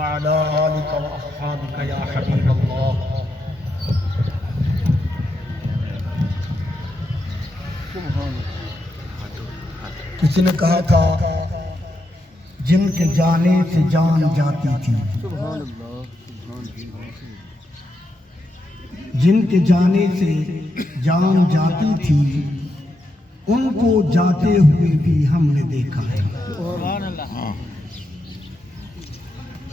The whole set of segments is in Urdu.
وعلى آلك وأصحابك يا حبيب الله. کسی نے کہا تھا جن کے جانے سے جان جاتی تھی، جن کے جانے سے جان جاتی تھی ان کو جاتے ہوئے بھی ہم نے دیکھا ہے.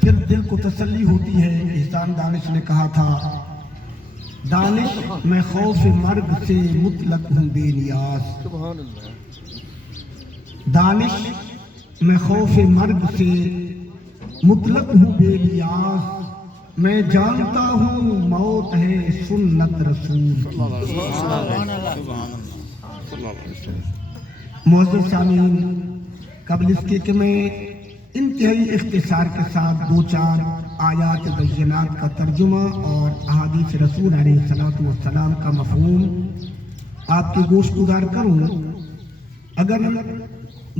پھر دل کو تسلی ہوتی ہے. احسان دانش نے کہا تھا دانش میں خوف مرگ سے مطلق ہوں بے نیاز. دانش میں خوف مرگ سے مطلق ہوں بے نیاز. میں جانتا ہوں موت ہے سنت رسول. معزز سامعین، قبل اس کے کہ میں انتہائی اختصار کے ساتھ دو چار آیات بینات کا ترجمہ اور احادیث رسول علیہ الصلوۃ والسلام کا مفہوم آپ کی گوش گزار کروں، اگر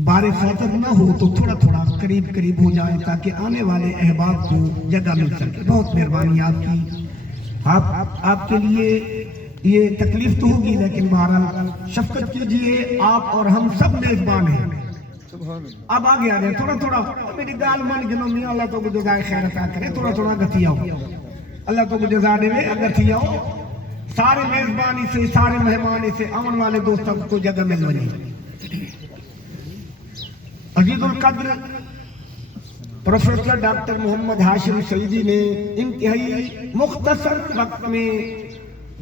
بار خاطر نہ ہو تو تھوڑا تھوڑا قریب ہو جائے تاکہ آنے والے احباب کو جگہ مل سکے. بہت مہربانی آپ کی. آپ کے لیے یہ تکلیف تو ہوگی لیکن بہرحال شفقت کیجئے. آپ اور ہم سب میزبان ہیں. اب آگے آ جائے تھوڑا میری گال من گنو میاں اللہ تو کو جزائے خیر عطا کرے. تھوڑا گتی آؤ، اللہ تو کو جزا دے گتی آؤ. سارے میزبانی سے سارے مہمانی سے آن والے دوستوں کو جگہ مل بنی. عزیز القدر پروفیسر ڈاکٹر محمد ہاشم سعیدی نے انتہائی مختصر وقت میں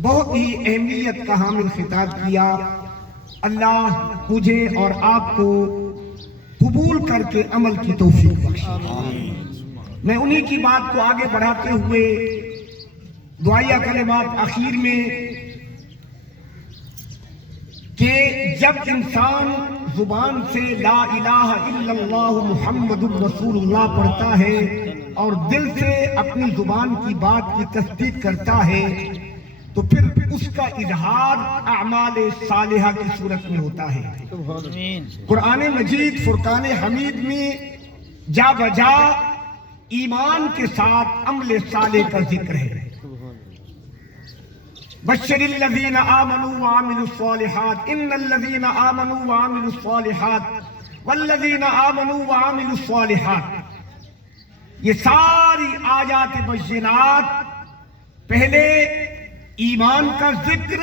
بہت ہی اہمیت کا حامل خطاب کیا. اللہ مجھے اور آپ کو قبول کر کے عمل کی توفیق بخشے. میں انہی کی بات کو آگے بڑھاتے ہوئے دعائیہ کلمات اخیر میں کہ جب انسان زبان سے لا الہ الا اللہ محمد الرسول اللہ پڑھتا ہے اور دل سے اپنی زبان کی بات کی تصدیق کرتا ہے تو پھر اس کا اظہار اعمال صالحہ کی صورت میں ہوتا ہے. قرآن مجید فرقان حمید میں جا بجا ایمان کے ساتھ عمل صالح کا ذکر ہے. بشر الذین آمنوا وعملوا الصالحات ان الذین آمنوا وعملوا الصالحات والذین آمنوا وعملوا الصالحات. یہ ساری آیات بینات پہلے ایمان کا ذکر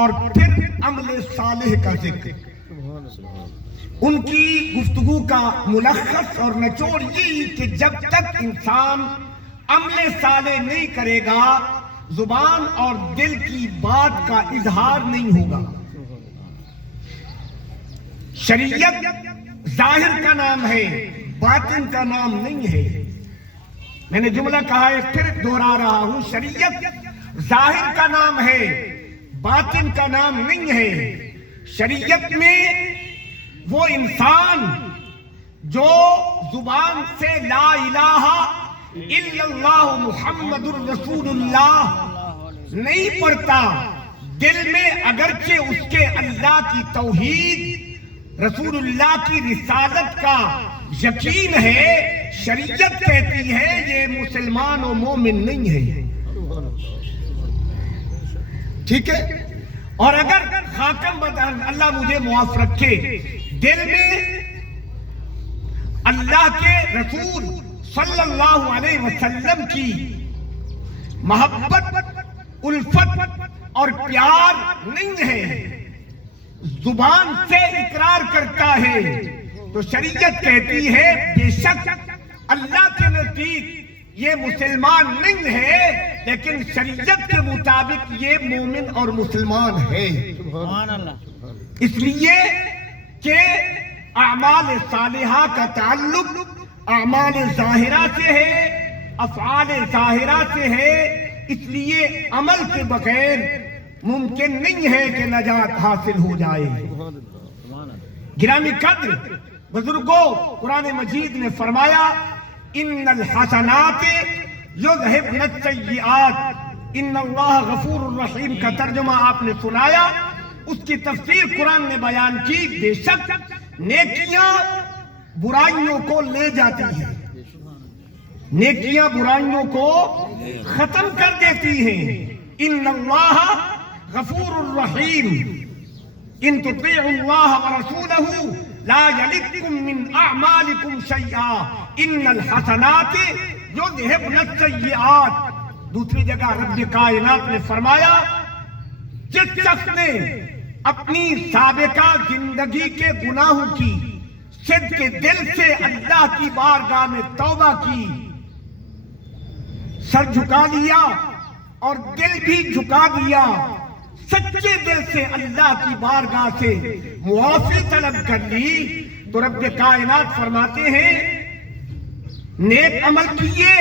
اور پھر عمل صالح کا ذکر. ان کی گفتگو کا ملخص اور نچوڑ یہی کہ جب تک انسان عمل صالح نہیں کرے گا زبان اور دل کی بات کا اظہار نہیں ہوگا. شریعت ظاہر کا نام ہے، باطن کا نام نہیں ہے. میں نے جملہ کہا ہے پھر دوہرا رہا ہوں، شریعت ظاہر کا نام ہے، باطن کا نام نہیں ہے. شریعت میں وہ انسان جو زبان سے لا الہ الا اللہ محمد الرسول اللہ نہیں پڑھتا، دل میں اگرچہ اس کے اللہ کی توحید رسول اللہ کی رسالت کا یقین ہے، شریعت کہتی ہے یہ مسلمان و مومن نہیں ہے. ٹھیک ہے. اور اگر خاکم بدن اللہ مجھے معاف رکھے دل میں اللہ کے رسول صلی اللہ علیہ وسلم کی محبت، الفت اور پیار نہیں ہے، زبان سے اقرار کرتا ہے تو شریعت کہتی ہے بے شک اللہ کے نزدیک یہ مسلمان نہیں ہے لیکن شریعت کے مطابق یہ مومن اور مسلمان ہے. اس لیے کہ اعمال صالحہ کا تعلق اعمال ظاہرہ سے ہے، افعال ظاہرہ سے ہے. اس لیے عمل کے بغیر ممکن نہیں ہے کہ نجات حاصل ہو جائے. گرامی قدر بزرگوں، قرآن مجید نے فرمایا ان الحسنات یذہبن السیئات، ان اللہ غفور الرحیم کا ترجمہ آپ نے سنایا. اس کی تفسیر قرآن نے بیان کی، بے شک نیکیاں برائیوں کو لے جاتی ہیں. نیکیاں برائیوں کو ختم کر دیتی ہیں. ان اللہ غفور الرحیم ان تطیعوا اللہ ورسولہ لا یلدکم من اعمالکم شیئا ان الحسنات یذہبن السیئات. دوسری جگہ رب کائنات نے فرمایا جس شخص نے اپنی سابقہ زندگی کے گناہوں کی صدق دل سے اللہ کی بارگاہ میں توبہ کی، سر جھکا لیا اور دل بھی جھکا دیا، سچے دل سے اللہ کی بارگاہ سے معافی طلب کر لی، تو رب کائنات فرماتے ہیں نیک عمل کیے،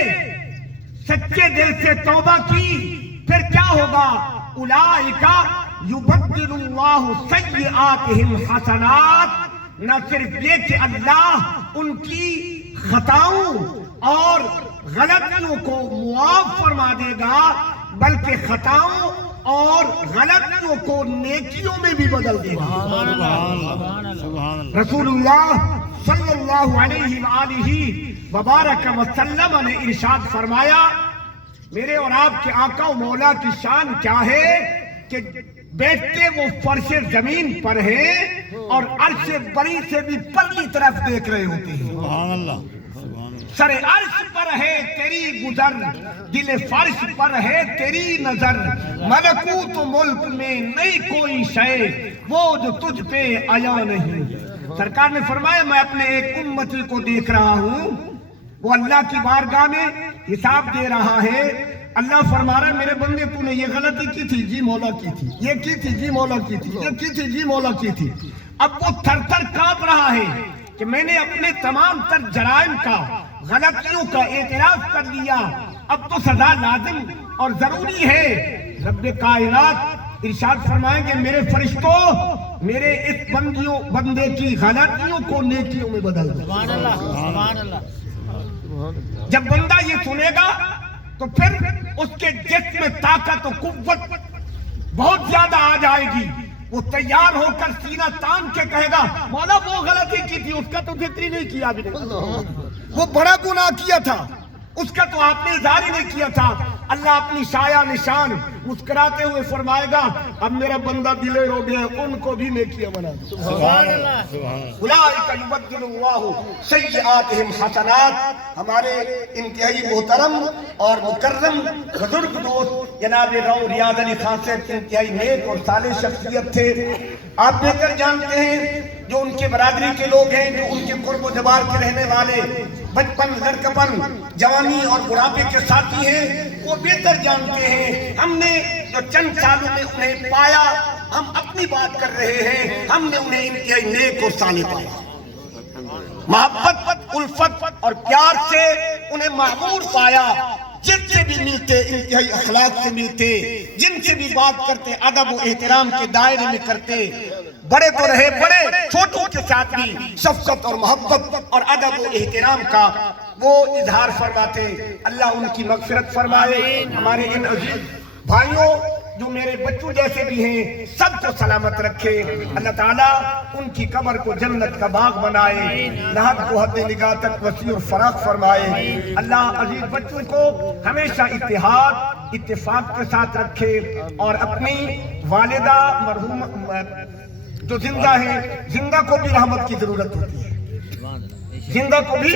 سچے دل سے توبہ کی، پھر کیا ہوگا؟ اولئک یبدل اللہ سیئاتہم حسنات. نہ صرف یہ کہ اللہ ان کی خطاؤں اور غلطیوں کو معاف فرما دے گا، بلکہ خطاؤں اور غلطیوں کو نیکیوں میں بھی بدل دے گا. رسول اللہ صلی اللہ علیہ وآلہ وبارک وسلم نے ارشاد فرمایا، میرے اور آپ کے آقا و مولا کی شان کیا ہے کہ بیٹھتے وہ فرش زمین پر ہیں اور عرش بری سے بھی پرلی طرف دیکھ رہے ہوتے ہیں. سبحان اللہ. سر عرش پر ہے تیری گزر، دل فرش پر ہے تیری نظر، ملکوت و ملک میں نہیں کوئی شے وہ جو تجھ پہ آیا نہیں. سرکار نے فرمایا میں اپنے ایک امتی کو دیکھ رہا ہوں، وہ اللہ کی بارگاہ میں حساب دے رہا ہے. اللہ فرما رہا ہے میرے بندے تو نے یہ غلطی کی تھی، جی مولا کی تھی، یہ کی تھی، جی مولا کی تھی، یہ کی تھی، جی مولا کی تھی. اب وہ تھر تھر کانپ رہا ہے کہ میں نے اپنے تمام تر جرائم کا، غلطیوں کا اعتراف کر لیا، اب تو سزا لازم اور ضروری ہے. رب کائنات ارشاد فرمائیں گے میرے فرشتوں میرے اس بندے کی غلطیوں کو نیکیوں میں بدل دو. سبحان اللہ. سبحان اللہ. جب بندہ یہ سنے گا تو پھر اس کے جسم میں طاقت و قوت بہت زیادہ آ جائے گی. وہ تیار ہو کر سینہ تان کے کہے گا مولا وہ غلطی کی تھی، اس کا تو ذکر نہیں کیا ابھی نہیں، وہ بڑا گناہ کیا تھا، اس کا تو آپ نے اظہار ہی نہیں کیا تھا. اللہ اپنی سایہ نشان مسکراتے ہوئے فرمائے گا اب میرا بندہ دلے رو گیا، ان کو بھی نیکیاں بنا دو. سبحان اللہ. اولئک یبدل اللہ سیئاتہم حسنات. ہمارے انتہائی محترم اور مکرم بزرگ دوست جناب رو ریاض علی خان صاحب انتہائی نیک اور صالح شخصیت تھے. آپ بہتر جانتے ہیں جو ان کے برادری کے لوگ ہیں، جو ان کے قرب و جوار کے رہنے والے، بچپن لڑکپن جوانی اور بڑھاپے کے ساتھی ہیں، وہ بہتر جانتے ہیں. ہم نے جو چند سالوں میں انہیں پایا، ہم اپنی بات کر رہے ہیں، ہم نے انہیں انتہائی نیک اور صالح پایا. محبت، الفت اور پیار سے انہیں معمور پایا. جن سے بھی ملتے انتہائی اخلاق سے ملتے، جن سے بھی بات کرتے ادب و احترام کے دائرے میں کرتے. بڑے تو رہے بڑے، چھوٹوں کے ساتھ بھی شفقت اور محبت اور ادب و احترام کا وہ اظہار فرماتے. اللہ ان کی مغفرت فرمائے. ہمارے ان عزیز بھائیوں جو میرے بچوں جیسے بھی ہیں سب کو سلامت رکھے. اللہ تعالیٰ ان کی قبر کو جنت کا باغ بنائے، لحد کو حد نگاہ تک وسیع اور فراخ فرمائے. اللہ عزیز بچوں کو ہمیشہ اتحاد اتفاق کے ساتھ رکھے اور اپنی والدہ مرحوم جو زندہ ہیں، زندہ کو بھی رحمت کی ضرورت ہوتی ہے، زندہ کو بھی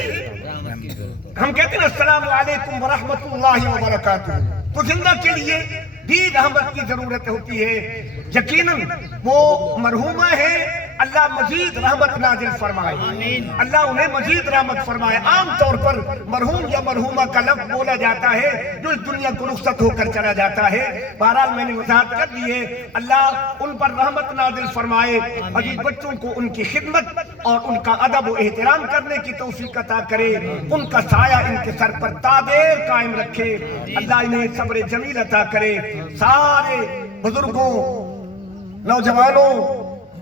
ہم کہتے ہیں السلام علیکم ورحمۃ اللہ وبرکاتہ، تو زندہ کے لیے بھی رحمت کی ضرورت ہوتی ہے. یقیناً وہ مرحومہ ہے، اللہ مزید رحمت نازل فرمائے، اللہ انہیں مزید رحمت فرمائے. عام طور پر مرحوم یا مرحومہ کا لفظ بولا جاتا ہے جو اس دنیا کو رخصت ہو کر چلا جاتا ہے. بہرحال میں نے وضاحت کر دی ہے، اللہ ان پر رحمت نازل فرمائے. عزیز بچوں کو ان کی خدمت اور ان کا ادب و احترام کرنے کی توفیق عطا کرے، ان کا سایہ ان کے سر پر تا دیر قائم رکھے. اللہ انہیں صبر جمیل عطا کرے. سارے بزرگوں، نوجوانوں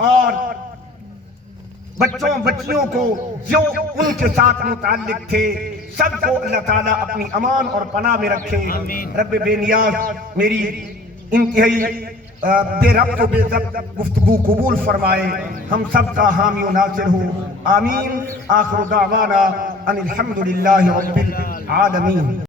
اور بچوں بچیوں کو جو ان کے ساتھ متعلق تھے سب کو اللہ تعالیٰ اپنی امان اور پناہ میں رکھے. رب بے نیاز میری انتہائی بے ربط و بے ضبط گفتگو قبول فرمائے، ہم سب کا حامی و ناصر ہو. آمین. آخر دعوانا ان الحمدللہ رب العالمین. العالمین.